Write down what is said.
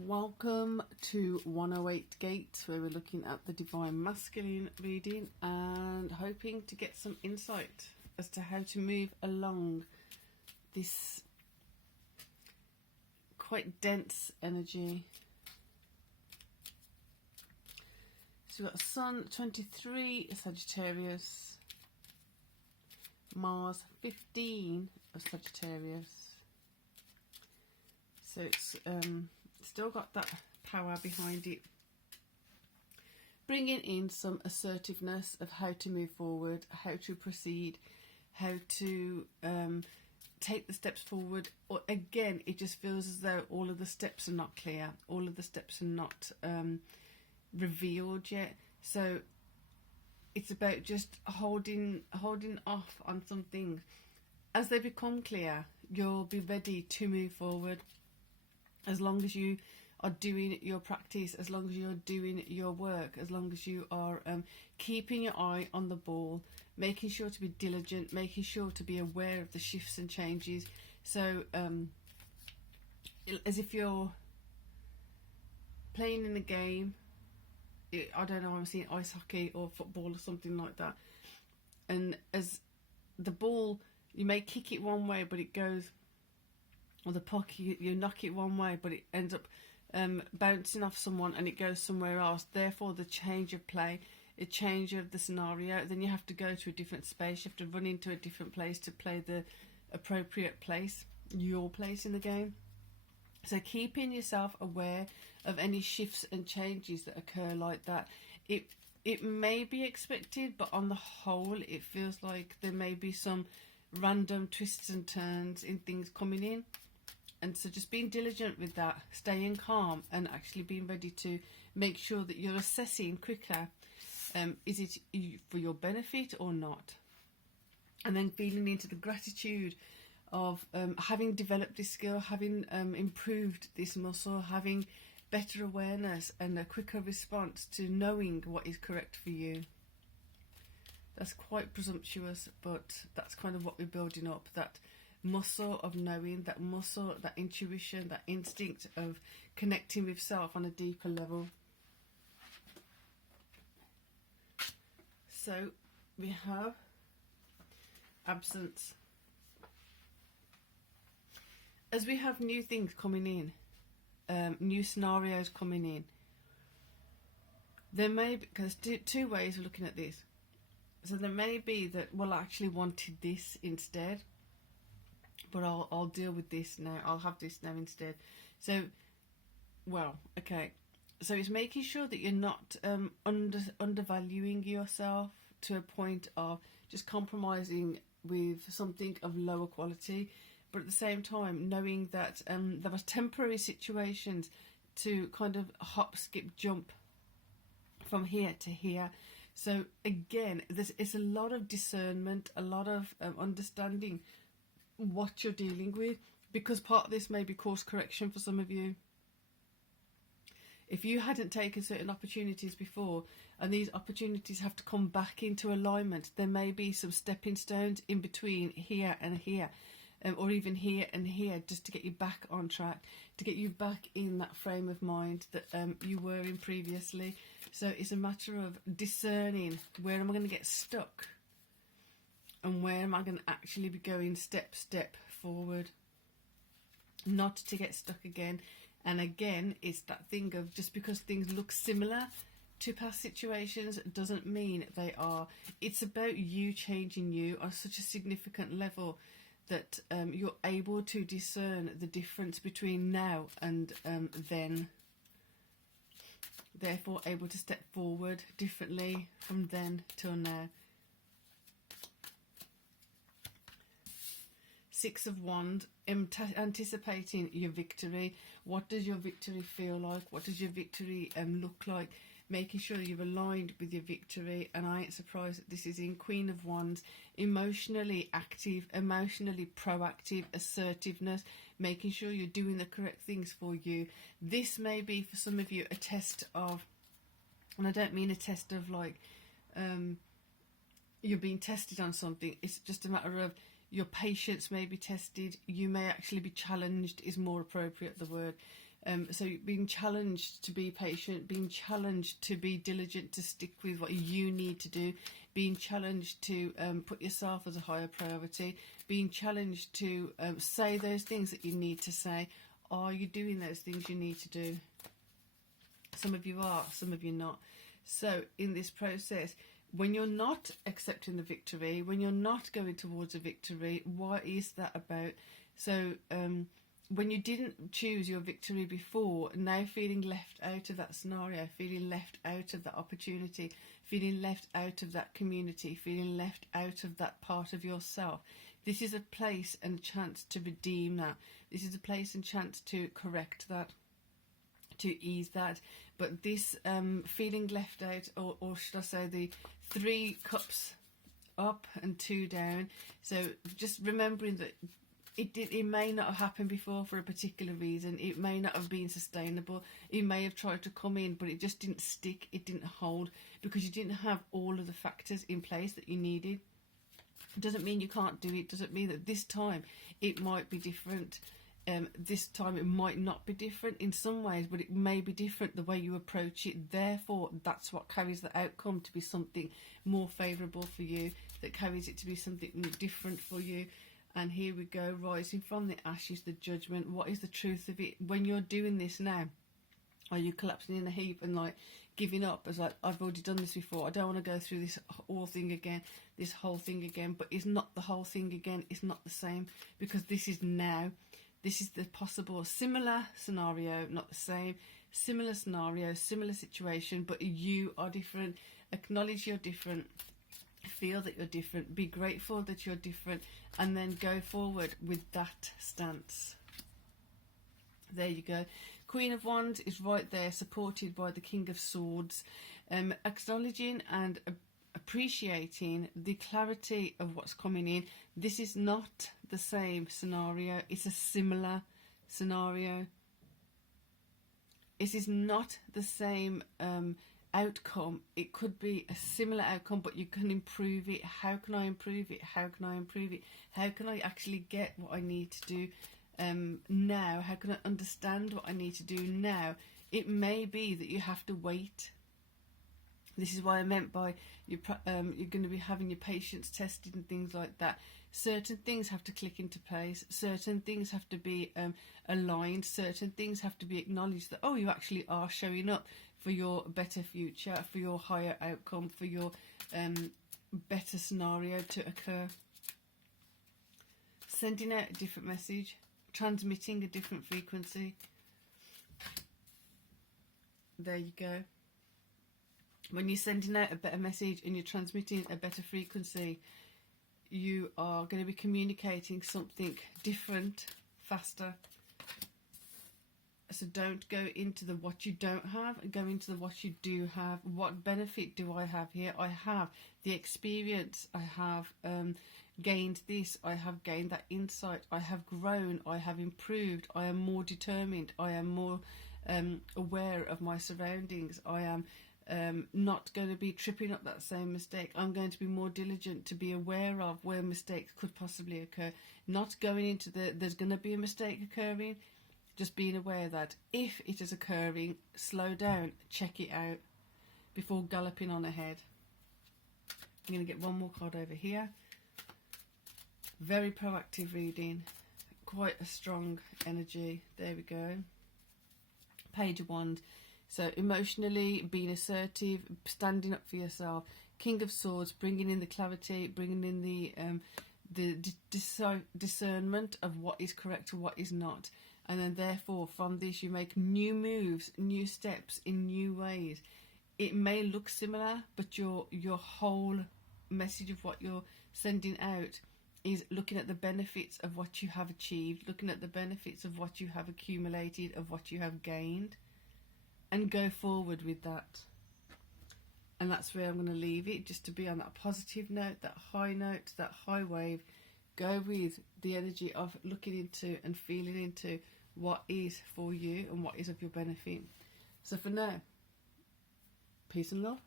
Welcome to 108 Gates, where we're looking at the Divine Masculine reading and hoping to get some insight as to how to move along this quite dense energy. So we've got Sun 23 Sagittarius, Mars 15 of Sagittarius. So it's still got that power behind it, bringing in some assertiveness of how to move forward, how to proceed, how to take the steps forward. Or again, it just feels as though all of the steps are not clear, all of the steps are not revealed yet. So it's about just holding off on some things. As they become clear, you'll be ready to move forward. As long as you are doing your practice, as long as you're doing your work, as long as you are keeping your eye on the ball, making sure to be diligent, making sure to be aware of the shifts and changes. So as if you're playing in a game, I don't know, I'm seeing ice hockey or football or something like that. And as the ball, you may kick it one way, but it goes... or the puck, you knock it one way, but it ends up bouncing off someone and it goes somewhere else. Therefore, the change of play, a change of the scenario, then you have to go to a different space. You have to run into a different place to play the appropriate place, your place in the game. So keeping yourself aware of any shifts and changes that occur like that. It may be expected, but on the whole, it feels like there may be some random twists and turns in things coming in. And so just being diligent with that, staying calm and actually being ready to make sure that you're assessing quicker, is it for your benefit or not? And then feeling into the gratitude of having developed this skill, having improved this muscle, having better awareness and a quicker response to knowing what is correct for you. That's quite presumptuous, but that's kind of what we're building up, that muscle of knowing, that muscle, that intuition, that instinct of connecting with self on a deeper level. So we have absence. As we have new things coming in, new scenarios coming in, there may be, because two ways of looking at this. So there may be that, well, I actually wanted this instead, but I'll deal with this now. I'll have this now instead. So, well, okay. So it's making sure that you're not undervaluing yourself to a point of just compromising with something of lower quality, but at the same time knowing that there are temporary situations to kind of hop, skip, jump from here to here. So again, it's a lot of discernment, a lot of understanding what you're dealing with, because part of this may be course correction for some of you. If you hadn't taken certain opportunities before and these opportunities have to come back into alignment, there may be some stepping stones in between here and here, or even here and here, just to get you back on track, to get you back in that frame of mind that you were in previously. So it's a matter of discerning, where am I going to get stuck and where am I going to actually be going step forward, not to get stuck again. And again, it's that thing of, just because things look similar to past situations doesn't mean they are. It's about you changing you on such a significant level that you're able to discern the difference between now and then. Therefore able to step forward differently from then till now. Six of Wands, anticipating your victory. What does your victory feel like? What does your victory look like? Making sure you've aligned with your victory. And I ain't surprised that this is in Queen of Wands. Emotionally active, emotionally proactive, assertiveness, making sure you're doing the correct things for you. This may be for some of you a test of, and I don't mean a test of like you're being tested on something. It's just a matter of your patience may be tested. You may actually be challenged, is more appropriate, the word. So being challenged to be patient, being challenged to be diligent, to stick with what you need to do, being challenged to put yourself as a higher priority, being challenged to say those things that you need to say. Are you doing those things you need to do? Some of you are, some of you not. So in this process, when you're not accepting the victory, when you're not going towards a victory, what is that about? So when you didn't choose your victory before, now feeling left out of that scenario, feeling left out of that opportunity, feeling left out of that community, feeling left out of that part of yourself, this is a place and a chance to redeem that. This is a place and chance to correct that, to ease that. But this feeling left out, or should I say the 3 cups up and 2 down. So just remembering that it may not have happened before for a particular reason. It may not have been sustainable. It may have tried to come in, but it just didn't stick. It didn't hold because you didn't have all of the factors in place that you needed. Doesn't mean you can't do it. Doesn't mean that this time it might be different. This time it might not be different in some ways, but it may be different the way you approach it. Therefore, that's what carries the outcome to be something more favourable for you, that carries it to be something different for you. And here we go, rising from the ashes, the judgment. What is the truth of it? When you're doing this now, are you collapsing in a heap and like giving up as like, I've already done this before, I don't want to go through this whole thing again, this whole thing again? But it's not the whole thing again. It's not the same, because this is now. This is the possible similar scenario, not the same, similar scenario, similar situation, but you are different. Acknowledge you're different. Feel that you're different. Be grateful that you're different, and then go forward with that stance. There you go. Queen of Wands is right there, supported by the King of Swords, acknowledging and appreciating the clarity of what's coming in. This is not the same scenario, it's a similar scenario. It is not the same outcome. It could be a similar outcome, but you can improve it. How can I improve it? How can I improve it? How can I actually get what I need to do now? How can I understand what I need to do now? It may be that you have to wait. This is what I meant by you're going to be having your patience tested and things like that. Certain things have to click into place. Certain things have to be aligned. Certain things have to be acknowledged that, oh, you actually are showing up for your better future, for your higher outcome, for your better scenario to occur. Sending out a different message, transmitting a different frequency. There you go. When you're sending out a better message and you're transmitting a better frequency, you are going to be communicating something different, faster. So don't go into the what you don't have, go into the what you do have. What benefit do I have here? I have the experience, I have gained this, I have gained that insight, I have grown, I have improved, I am more determined, I am more aware of my surroundings, I am not going to be tripping up that same mistake. I'm going to be more diligent to be aware of where mistakes could possibly occur. Not going into there's going to be a mistake occurring, just being aware that if it is occurring, slow down, check it out before galloping on ahead. I'm going to get one more card over here. Very proactive reading, quite a strong energy. There we go. Page of Wands. So emotionally, being assertive, standing up for yourself. King of Swords, bringing in the clarity, bringing in the discernment of what is correct and what is not. And then therefore from this you make new moves, new steps in new ways. It may look similar, but your whole message of what you're sending out is looking at the benefits of what you have achieved, looking at the benefits of what you have accumulated, of what you have gained. And go forward with that. And that's where I'm going to leave it, just to be on that positive note, that high wave. Go with the energy of looking into and feeling into what is for you and what is of your benefit. So for now, peace and love.